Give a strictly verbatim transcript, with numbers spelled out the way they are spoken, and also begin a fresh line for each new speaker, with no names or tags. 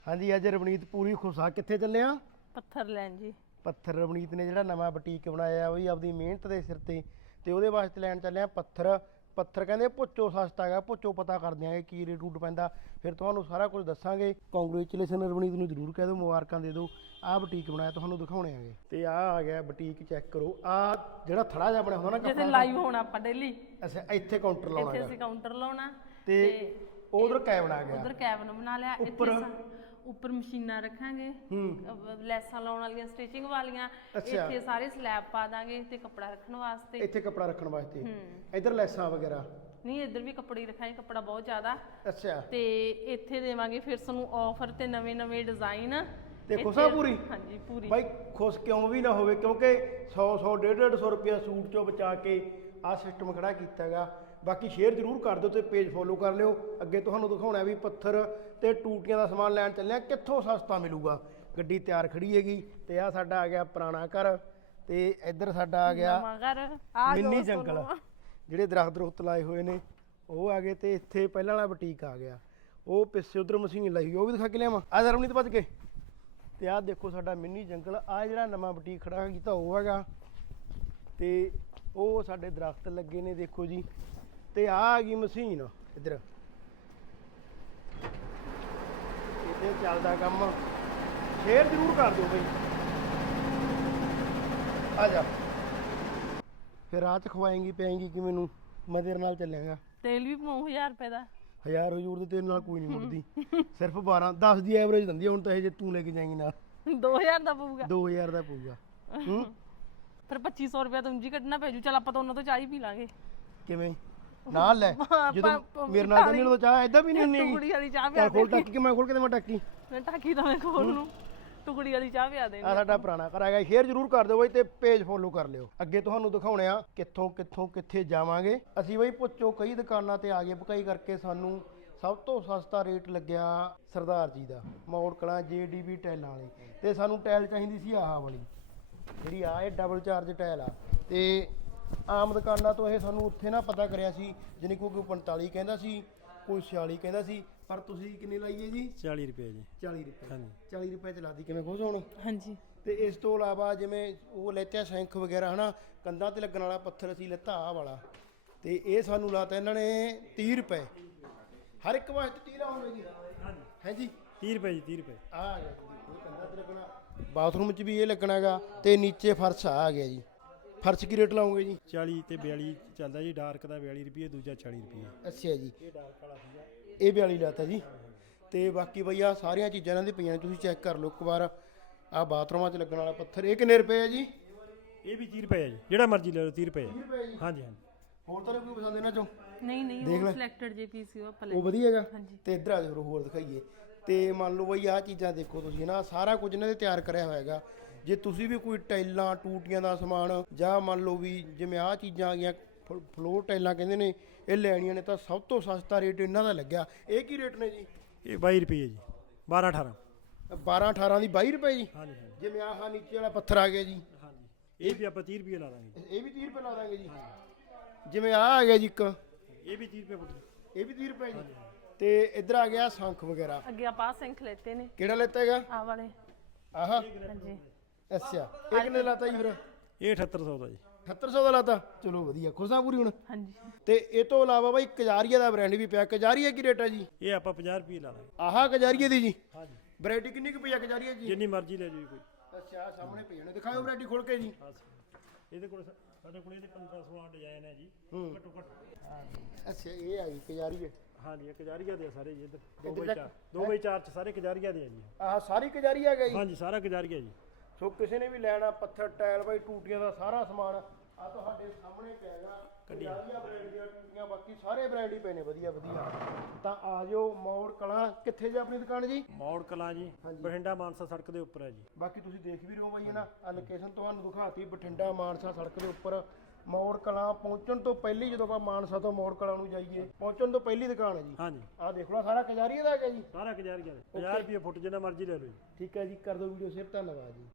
ਹਾਂਜੀ ਅੱਜ ਰਵਨੀਤ ਪੂਰੀ ਖੁਸ਼ਾ ਕਿੱਥੇ ਚੱਲੇ ਆ?
ਪੱਥਰ ਲੈਣ ਜੀ।
ਪੱਥਰ ਰਵਨੀਤ ਨੇ ਜਿਹੜਾ ਨਵਾਂ ਬੁਟੀਕ ਬਣਾਇਆ ਉਹ ਵੀ ਆਪਦੀ ਮਿਹਨਤ ਦੇ ਸਿਰ ਤੇ ਤੇ ਉਹਦੇ ਵਾਸਤੇ ਲੈਣ ਚੱਲੇ ਆ ਪੱਥਰ। ਪੱਥਰ ਕਹਿੰਦੇ ਭੁੱਚੋ ਸਸਤਾ ਹੈਗਾ, ਭੁੱਚੋ ਪਤਾ ਕਰ ਦਿਆਂਗੇ ਕੀ ਰੇਟ ਰੂਟ ਪੈਂਦਾ, ਫਿਰ ਤੁਹਾਨੂੰ ਸਾਰਾ ਕੁਝ ਦੱਸਾਂਗੇ। ਕੰਗ੍ਰੈਚੁਲੇਸ਼ਨ ਰਵਨੀਤ ਨੂੰ ਜ਼ਰੂਰ ਕਹਿ ਦਿਓ, ਮੁਬਾਰਕਾਂ ਦੇ ਦਿਓ। ਆਹ ਬੁਟੀਕ ਬਣਾਇਆ ਤੁਹਾਨੂੰ ਦਿਖਾਉਣੇ ਆਗੇ ਤੇ ਆਹ ਆ ਗਿਆ ਬੁਟੀਕ, ਚੈੱਕ ਕਰੋ। ਆਹ ਜਿਹੜਾ ਥੜਾ ਜਿਹਾ ਬਣਿਆ ਹੁੰਦਾ ਨਾ
ਜਿੱਥੇ ਲਾਈਵ ਹੋਣਾ ਆਪਾਂ ਡੇਲੀ,
ਅੱਛਾ ਇੱਥੇ ਕਾਊਂਟਰ ਲਾਉਣਾ
ਇੱਥੇ ਅਸੀਂ ਕਾਊਂਟਰ ਲਾਉਣਾ
ਤੇ ਉਧਰ ਕੈਬਨ ਆ ਗਿਆ,
ਉਧਰ ਕੈਬਨ ਬਣਾ ਲਿਆ।
ਉੱਪਰ
ਉੱਪਰ ਮਸ਼ੀਨਾਂ ਰੱਖਾਂਗੇ,
ਹੂੰ
ਲੈਸਾਂ ਲਾਉਣ ਵਾਲੀਆਂ, ਸਟਿਚਿੰਗ ਵਾਲੀਆਂ। ਇੱਥੇ ਸਾਰੇ ਸਲੈਬ ਪਾ ਦਾਂਗੇ ਤੇ ਕੱਪੜਾ ਰੱਖਣ ਵਾਸਤੇ,
ਇੱਥੇ ਕੱਪੜਾ ਰੱਖਣ ਵਾਸਤੇ। ਇੱਧਰ ਲੈਸਾਂ ਵਗੈਰਾ
ਨਹੀਂ, ਇੱਧਰ ਵੀ ਕੱਪੜੇ ਰੱਖਾਂਗੇ, ਕੱਪੜਾ ਬਹੁਤ ਜ਼ਿਆਦਾ।
ਅੱਛਾ
ਤੇ ਇੱਥੇ ਦੇਵਾਂਗੇ ਫਿਰ ਤੁਹਾਨੂੰ ਆਫਰ ਤੇ ਨਵੇਂ ਨਵੇਂ ਡਿਜ਼ਾਈਨ।
ਤੇ ਖੁਸ਼ਾ ਪੂਰੀ?
ਹਾਂਜੀ ਪੂਰੀ।
ਬਾਈ ਖੁਸ਼ ਕਿਉਂ ਵੀ ਨਾ ਹੋਵੇ, ਕਿਉਂਕਿ ਸੌ ਸੌ ਡੇਢ ਡੇਢ ਸੌ ਰੁਪਇਆ ਸੂਟ ਚੋਂ ਬਚਾ ਕੇ ਆਹ ਸਿਸਟਮ ਖੜਾ ਕੀਤਾ ਹੈਗਾ। ਬਾਕੀ ਸ਼ੇਅਰ ਜ਼ਰੂਰ ਕਰ ਦਿਓ ਤੇ ਪੇਜ ਫੋਲੋ ਕਰ ਲਿਓ। ਅੱਗੇ ਤੁਹਾਨੂੰ ਦਿਖਾਉਣਾ ਵੀ ਪੱਥਰ ਤੇ ਟੂਟੀਆਂ ਦਾ ਸਮਾਨ ਲੈਣ ਚੱਲੇ ਆ, ਕਿੱਥੋਂ ਸਸਤਾ ਮਿਲੂਗਾ। ਗੱਡੀ ਤਿਆਰ ਖੜੀ ਹੈਗੀ ਤੇ ਆਹ ਸਾਡਾ ਆ ਗਿਆ ਪੁਰਾਣਾ ਘਰ ਤੇ ਇੱਧਰ ਸਾਡਾ ਆ ਗਿਆ ਮਿੰਨੀ ਜੰਗਲ, ਜਿਹੜੇ ਦਰਖਤ ਦਰਖਤ ਲਾਏ ਹੋਏ ਨੇ ਉਹ ਆ ਗਏ। ਤੇ ਇੱਥੇ ਪਹਿਲਾਂ ਵਾਲਾ ਬੁਟੀਕ ਆ ਗਿਆ, ਉਹ ਪਿੱਛੇ ਉਧਰ ਮਸ਼ੀਨ ਲਾਈ ਉਹ ਵੀ ਦਿਖਾ ਕੇ ਲਿਆਵਾਂ। ਆ ਰਵਨੀਤ ਭੱਜ ਕੇ। ਤੇ ਆਹ ਦੇਖੋ ਸਾਡਾ ਮਿੰਨੀ ਜੰਗਲ। ਆ ਜਿਹੜਾ ਨਵਾਂ ਬੁਟੀਕ ਖੜਾ ਕੀਤਾ ਉਹ ਹੈਗਾ ਤੇ ਉਹ ਸਾਡੇ ਦਰਖਤ ਲੱਗੇ ਨੇ ਦੇਖੋ ਜੀ। ਤੇ ਆਹ ਆ ਗਈ ਮਸ਼ੀਨ ਇੱਧਰ, ਇੱਥੇ ਚੱਲਦਾ ਕੰਮ। ਸ਼ੇਅਰ ਜ਼ਰੂਰ ਕਰ ਦਿਓ ਬਈ। ਆ ਜਾ ਫਿਰ ਰਾਹ 'ਚ ਖਵਾਏਂਗੀ ਪਿਆਏਂਗੀ ਕਿ ਮੈਨੂੰ, ਮੈਂ ਤੇਰੇ ਨਾਲ ਚੱਲਾਂਗਾ।
ਤੇਲ ਵੀ ਪਾਉਂ ਹਜ਼ਾਰ ਰੁਪਏ ਦਾ।
ਹਜ਼ਾਰ ਹਜ਼ੂਰ ਦੇ ਤੇਰੇ ਨਾਲ ਕੋਈ ਨਹੀਂ ਮੁੜਦੀ, ਸਿਰਫ ਬਾਰਾਂ ਦਸ ਦੀ ਐਵਰੇਜ ਦਿੰਦੀ ਹੁਣ ਤਾਂ ਇਹ, ਜੇ ਤੂੰ ਲੈ ਕੇ ਜਾਏਂਗੀ ਨਾਲ
ਦੋ ਹਜ਼ਾਰ ਦਾ ਪਊਗਾ।
ਦੋ ਹਜ਼ਾਰ ਦਾ ਪਊਗਾ। ਹੂੰ
ਫਿਰ ਪੱਚੀ ਸੌ ਰੁਪਇਆ ਤਾਂ ਉਂਝ ਹੀ ਕੱਢਣਾ ਪੈ ਜੂ। ਚੱਲ ਆਪਾਂ ਤਾਂ ਉਹਨਾਂ ਤੋਂ ਚਾਹ ਹੀ ਪੀ ਲਾਂਗੇ।
ਕਿਵੇਂ ਨਾਲ ਲੈ, ਜਦੋਂ ਮੇਰੇ ਨਾਲ ਜਾਂਦੀ ਉਦੋਂ ਚਾਹ ਏਦਾਂ ਵੀ ਨਹੀਂ ਹੁੰਦੀ।
ਟੁਕੜੀ ਵਾਲੀ ਚਾਹ
ਚੱਲ
ਪਿਆ
ਖੋਲ ਟਾਕੀ, ਕਿ ਮੈਂ ਖੋਲ ਕੇ ਦੇਵਾਂ ਟਾਕੀ?
ਮੈਂ ਟਾਕੀ ਤਾਂ ਮੈਂ ਖੋਲ ਨੂੰ, ਟੁਕੜੀ ਵਾਲੀ ਚਾਹ ਪਿਆ ਦੇ।
ਆ ਸਾਡਾ ਪੁਰਾਣਾ ਘਰ ਹੈਗਾ। ਸ਼ੇਅਰ ਜ਼ਰੂਰ ਕਰ ਦਿਓ ਬਈ ਤੇ ਪੇਜ ਫੋਲੋ ਕਰ ਲਿਓ। ਅੱਗੇ ਤੁਹਾਨੂੰ ਦਿਖਾਉਣੇ ਆ ਕਿੱਥੋਂ ਕਿੱਥੋਂ ਕਿੱਥੇ ਜਾਵਾਂਗੇ ਅਸੀਂ ਬਈ। ਪੁੱਛੋ ਕਈ ਦੁਕਾਨਾਂ ਤੇ ਆ ਗਏ, ਭਕਾਈ ਕਰਕੇ ਸਾਨੂੰ ਸਭ ਤੋਂ ਸਸਤਾ ਰੇਟ ਲੱਗਿਆ ਸਰਦਾਰ ਜੀ ਦਾ, ਮੌੜ ਕਲਾਂ ਜੇ ਡੀ ਬੀ ਟੈਲਾਂ ਵਾਲੇ। ਤੇ ਸਾਨੂੰ ਟੈਲ ਚਾਹੀਦੀ ਸੀ ਆਹ ਵਾਲੀ, ਜਿਹੜੀ ਆ ਇਹ ਡਬਲ ਚਾਰਜ ਟੈਲ ਆ। ਤੇ ਆਮ ਦੁਕਾਨਾਂ ਤੋਂ ਇਹ ਸਾਨੂੰ ਉੱਥੇ ਨਾ ਪਤਾ ਕਰਿਆ ਸੀ, ਜਾਣੀ ਕੋਈ ਪੰਤਾਲੀ ਕਹਿੰਦਾ ਸੀ, ਕੋਈ ਛਿਆਲੀ ਕਹਿੰਦਾ ਸੀ, ਪਰ ਤੁਸੀਂ ਕਿੰਨੇ ਲਾਈਏ ਜੀ?
ਚਾਲੀ ਰੁਪਏ ਜੀ।
ਚਾਲੀ ਰੁਪਏ। ਹਾਂਜੀ ਚਾਲੀ ਰੁਪਏ ਚ ਲਾਦੀ। ਕਿਵੇਂ ਖੁਸ਼ ਹੋਣ?
ਹਾਂਜੀ।
ਤੇ ਇਸ ਤੋਂ ਇਲਾਵਾ ਜਿਵੇਂ ਉਹ ਲੈਤਿਆ ਸ਼ੈਂਖ ਵਗੈਰਾ ਹਨਾ, ਕੰਧਾਂ ਤੇ ਲੱਗਣ ਵਾਲਾ ਪੱਥਰ ਅਸੀਂ ਲੈਤਾ ਆਹ ਵਾਲਾ, ਤੇ ਇਹ ਸਾਨੂੰ ਲਾਤਾ ਇਹਨਾਂ ਨੇ ਤੀਹ ਰੁਪਏ। ਹਰ ਇੱਕ ਵਾਸਤੇ ਤੀਹ ਲਾਉਂਗੇ ਜੀ? ਹਾਂਜੀ। ਹੈ ਜੀ
ਤੀਹ ਰੁਪਏ ਜੀ, ਤੀਹ ਰੁਪਏ।
ਆ ਆ ਗਿਆ ਜੀ, ਕੰਧਾਂ ਤੇ ਲੱਗਣਾ, ਬਾਥਰੂਮ 'ਚ ਵੀ ਇਹ ਲੱਗਣਾ ਹੈਗਾ। ਤੇ ਨੀਚੇ ਫਰਸ਼ ਆ ਗਿਆ ਜੀ। ਫਰਸ਼ ਕੀ ਰੇਟ ਲਾਉਂਗੇ ਜੀ?
ਚਾਲੀ ਤੇ ਬਿਆਲੀ ਚੱਲਦਾ ਜੀ। ਡਾਰਕ ਦਾ ਬਿਆਲੀ ਰੁਪਏ, ਦੂਜਾ ਚਾਲੀ ਰੁਪਏ।
ਅੱਛਾ ਜੀ,
ਇਹ ਡਾਰਕ ਵਾਲਾ ਸੀਗਾ,
ਇਹ ਬਿਆਲੀ ਲਾਤਾ ਜੀ। ਤੇ ਬਾਕੀ ਬਈ ਆ ਸਾਰੀਆਂ ਚੀਜ਼ਾਂ ਇਹਨਾਂ ਦੀ ਪਈਆਂ ਨੇ, ਤੁਸੀਂ ਚੈੱਕ ਕਰ ਲਓ ਇੱਕ ਵਾਰ। ਆ ਬਾਥਰੂਮਾਂ 'ਚ ਲੱਗਣ ਵਾਲਾ ਪੱਥਰ ਇਹ ਕਿੰਨੇ ਰੁਪਏ ਹੈ ਜੀ?
ਇਹ ਵੀ ਤੀਹ ਰੁਪਏ ਹੈ ਜੀ, ਜਿਹੜਾ ਮਰਜ਼ੀ ਲੈ ਲਓ ਤੀਹ ਰੁਪਏ।
ਤੀਹ ਰੁਪਏ ਜੀ।
ਹਾਂਜੀ ਹਾਂਜੀ।
ਹੋਰ ਤਾਂ ਕੋਈ ਪਸੰਦ ਇਹਨਾਂ ਚੋਂ?
ਨਹੀਂ ਨਹੀਂ,
ਦੇਖ
ਉਹ
ਲੈ।
ਸਿਲੈਕਟਡ ਜੇ ਪੀਸ ਉਹ ਪਲੇ
ਉਹ ਵਧੀਆ ਹੈਗਾ।
ਹਾਂਜੀ।
ਤੇ ਇੱਧਰ ਆ ਜਾਓ ਹੋਰ ਦਿਖਾਈਏ। ਤੇ ਮੰਨ ਲਓ ਬਈ ਆਹ ਚੀਜ਼ਾਂ ਦੇਖੋ ਤੁਸੀਂ ਨਾ, ਸਾਰਾ ਕੁਝ ਇਹਨਾਂ ਦੇ ਤਿਆਰ ਕਰਿਆ ਹੋਇਆ ਹੈਗਾ। ਜੇ ਤੁਸੀਂ ਵੀ ਕੋਈ ਟਾਈਲਾਂ ਟੂਟੀਆਂ ਦਾ ਸਮਾਨ, ਜਾਂ ਮੰਨ ਲਓ ਵੀ ਜਿਵੇਂ ਆਹ ਚੀਜ਼ਾਂ ਆ ਗਈਆਂ ਫਲੋਰ ਟਾਈਲਾਂ ਕਹਿੰਦੇ ਨੇ, ਇਹ ਲੈਣੀਆਂ ਨੇ ਤਾਂ ਸਭ ਤੋਂ ਸਸਤਾ ਰੇਟ ਇਹਨਾਂ ਦਾ ਲੱਗਿਆ। ਇਹ ਕੀ ਰੇਟ ਨੇ ਜੀ?
ਇਹ ਬਾਈ ਰੁਪਏ ਜੀ, ਬਾਰਾਂ ਅਠਾਰਾਂ।
ਬਾਰਾਂ ਅਠਾਰਾਂ ਦੀ ਬਾਈ ਰੁਪਏ ਜੀ।
ਹਾਂਜੀ ਹਾਂਜੀ
ਜਿਵੇਂ ਆਹ ਨੀਚੇ ਵਾਲਾ ਪੱਥਰ ਆ ਗਿਆ ਜੀ,
ਹਾਂਜੀ। ਇਹ ਵੀ ਆਪਾਂ ਤੀਹ ਰੁਪਏ ਲਾ ਦਾਂਗੇ।
ਇਹ ਵੀ ਤੀਹ ਰੁਪਏ ਲਾ ਦਾਂਗੇ ਜੀ। ਜਿਵੇਂ ਆਹ ਆ ਗਿਆ ਜੀ ਇੱਕ,
ਇਹ ਵੀ ਤੀਹ ਰੁਪਏ ਫੁੱਟ।
ਇਹ ਵੀ ਤੀਹ ਰੁਪਏ ਜੀ। ਤੇ ਇੱਧਰ ਆ ਗਿਆ ਸ਼ੰਖ ਵਗੈਰਾ।
ਅੱਗੇ ਆਪਾਂ ਸਿੰਖ ਲੈਤੇ ਨੇ।
ਕਿਹੜਾ ਲੈਤਾ ਹੈਗਾ?
ਆਹ ਵਾਲੇ।
ਆਹ
ਹਾਂਜੀ।
ਅੱਛਾ, ਇਹ ਕਿੰਨੇ ਲਾਤਾ ਜੀ ਫਿਰ?
ਇਹ ਅਠੱਤਰ ਸੌ ਦਾ ਜੀ।
ਅਠੱਤਰ ਸੌ ਦਾ ਲਾਤਾ। ਚਲੋ ਵਧੀਆ, ਖੁਸ਼ਾਂ ਪੂਰੀ ਹੁਣ।
ਹਾਂਜੀ।
ਤੇ ਇਹ ਤੋਂ ਇਲਾਵਾ ਬਾਈ ਕਜਾਰੀਆ ਦਾ ਬ੍ਰਾਂਡ ਵੀ ਪਿਆ। ਕਜਾਰੀਆ ਕੀ ਰੇਟ ਹੈ ਜੀ?
ਇਹ ਆਪਾਂ ਪੰਜਾਹ ਰੁਪਏ ਲਾ ਦਾਂਗੇ।
ਆਹ ਕਜਾਰੀਏ ਦੀ ਜੀ
ਹਾਂਜੀ।
ਵੈਰਾਈਟੀ ਕਿੰਨੀ ਕੁ ਪਈ ਆ ਕਜਾਰੀਆ ਜੀ?
ਜਿੰਨੀ ਮਰਜ਼ੀ ਲੈ ਜਾਓ ਕੋਈ।
ਅੱਛਾ, ਆਹ ਸਾਹਮਣੇ ਪਈ ਨੇ, ਦਿਖਾਓ ਵੈਰਾਈਟੀ ਖੋਲ ਕੇ ਜੀ।
ਹਾਂ, ਇਹਦੇ ਕੋਲ ਸਾਡੇ ਕੋਲ ਇਹਦੇ ਪੰਦਰਾਂ ਸੋਲਾਂ ਡਿਜ਼ਾਈਨ ਹੈ ਜੀ, ਘੱਟੋ ਘੱਟ।
ਅੱਛਾ, ਇਹ ਆ ਗਈ ਕਜਾਰੀਏ।
ਹਾਂਜੀ, ਇਹ ਕਜਾਰੀਆ ਦੇ ਆ ਸਾਰੇ ਜੀ। ਇੱਧਰ ਦੋ
ਇੱਧਰ
ਬਾਈ ਚਾਰ, ਦੋ ਬਾਈ ਚਾਰ ਚ ਸਾਰੇ ਕਜਾਰੀਆ ਦੇ ਆ ਜੀ।
ਆਹ ਸਾਰੀ ਕਜਾਰੀਆ ਗਈ।
ਹਾਂਜੀ, ਸਾਰਾ ਕਜਾਰੀਆ ਜੀ।
ਸੋ ਕਿਸੇ ਨੇ ਵੀ ਲੈਣਾ ਪੱਥਰ ਟਾਇਲ ਬਾਈ ਟੂਟੀਆਂ ਦਾ ਸਾਰਾ ਸਮਾਨ ਆ ਤੁਹਾਡੇ ਸਾਹਮਣੇ ਪਿਆਗਾ। ਕਜਾਰੀਆ ਬ੍ਰਾਂਡ ਦੀਆਂ ਟੂਟੀਆਂ, ਬਾਕੀ ਸਾਰੇ ਬ੍ਰਾਂਡ ਹੀ ਪਏ ਨੇ ਵਧੀਆ ਵਧੀਆ। ਤਾਂ ਆ ਜਾਓ ਮੌੜ ਕਲਾਂ। ਕਿੱਥੇ ਜੀ ਆਪਣੀ ਦੁਕਾਨ ਜੀ?
ਮੌੜ ਕਲਾਂ ਜੀ, ਬਠਿੰਡਾ ਮਾਨਸਾ ਸੜਕ ਦੇ ਉੱਪਰ ਹੈ ਜੀ।
ਬਾਕੀ ਤੁਸੀਂ ਦੇਖ ਵੀ ਰਹੇ ਹੋ ਬਾਈ ਹੈ ਨਾ, ਆ ਲੋਕੇਸ਼ਨ ਤੁਹਾਨੂੰ ਦਿਖਾਤੀ ਬਠਿੰਡਾ ਮਾਨਸਾ ਸੜਕ ਦੇ ਉੱਪਰ। ਮੌੜ ਕਲਾਂ ਪਹੁੰਚਣ ਤੋਂ ਪਹਿਲੀ, ਜਦੋਂ ਆਪਾਂ ਮਾਨਸਾ ਤੋਂ ਮੌੜ ਕਲਾਂ ਨੂੰ ਜਾਈਏ, ਪਹੁੰਚਣ ਤੋਂ ਪਹਿਲੀ ਦੁਕਾਨ ਹੈ ਜੀ।
ਹਾਂਜੀ,
ਆਹ ਦੇਖ ਲਓ ਸਾਰਾ ਕਜਾਰੀਆ ਦਾ ਹੈਗਾ ਜੀ।
ਸਾਰਾ ਕਜਾਰੀਆ ਦੇ ਪੰਜਾਹ ਰੁਪਏ ਫੁੱਟ, ਜਿੰਨਾ ਮਰਜ਼ੀ ਲੈ ਲਓ ਜੀ।
ਠੀਕ ਹੈ ਜੀ, ਕਰ ਦਿਓ ਵੀਡੀਓ ਸ਼ੇਅਰ। ਧੰਨਵਾਦ ਜੀ।